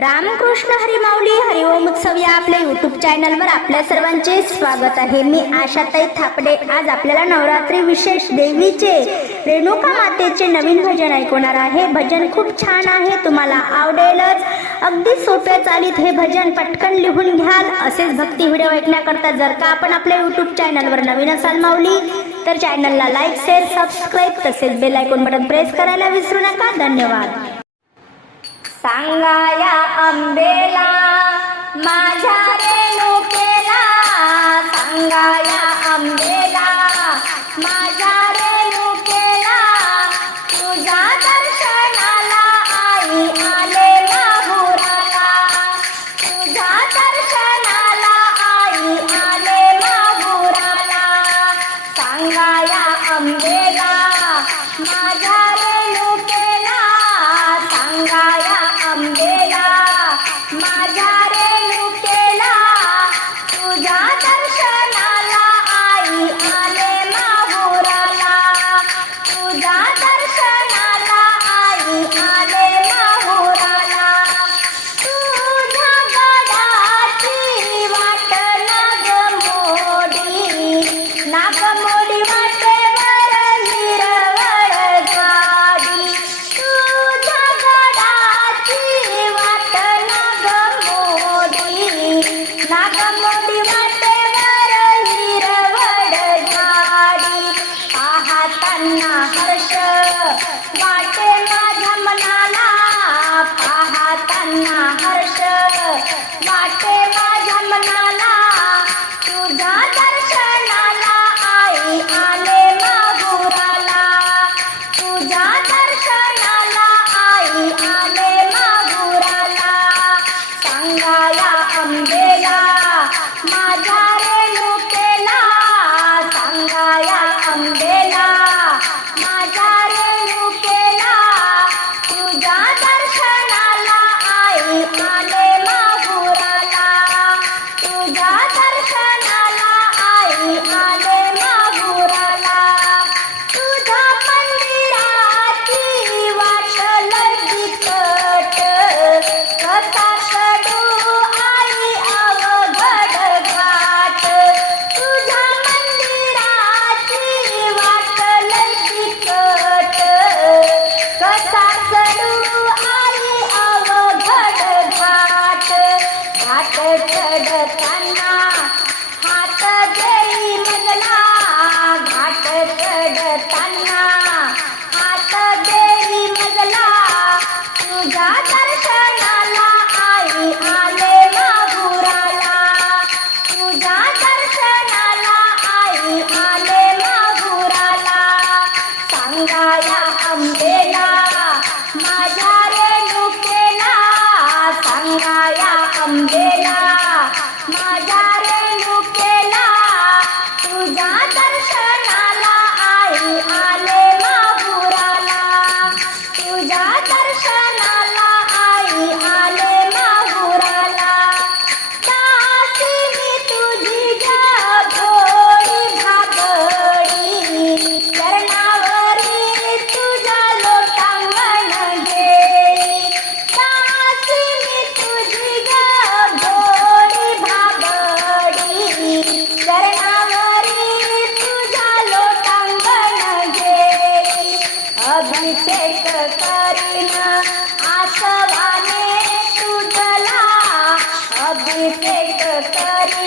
रामकृष्ण हरिमाऊली हरिओम उत्सव या आपल्या युट्यूब चॅनलवर आपल्या सर्वांचे स्वागत आहे. मी आशाताई थापडे. आज आपल्याला नवरात्री विशेष देवीचे रेणुका मातेचे नवीन भजन ऐकवणार आहे. भजन खूप छान आहे. तुम्हाला आवडेलच. अगदी सोप्या चालीत हे भजन पटकन लिहून घ्याल. असेच भक्ती व्हिडिओ ऐकण्याकरता जर का आपण आपल्या युट्यूब चॅनलवर नवीन असाल माऊली तर चॅनलला लाईक शेअर सबस्क्राईब तसेच बेल आयकॉन बटन प्रेस करायला विसरू नका. धन्यवाद. सांगाया अंबेला माझ्या रेणुकेला. सांगाया अंबेला माझ्या रेणुकेला. तुझ्या दर्शनाला आई आले माहुराला तुझ्या दर्शनाला आई आले माहुराला सांगाया अंबेला माझ्या पाहताना हर्ष वाटे माझ्या मनाला पाहताना I'm in.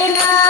Elena.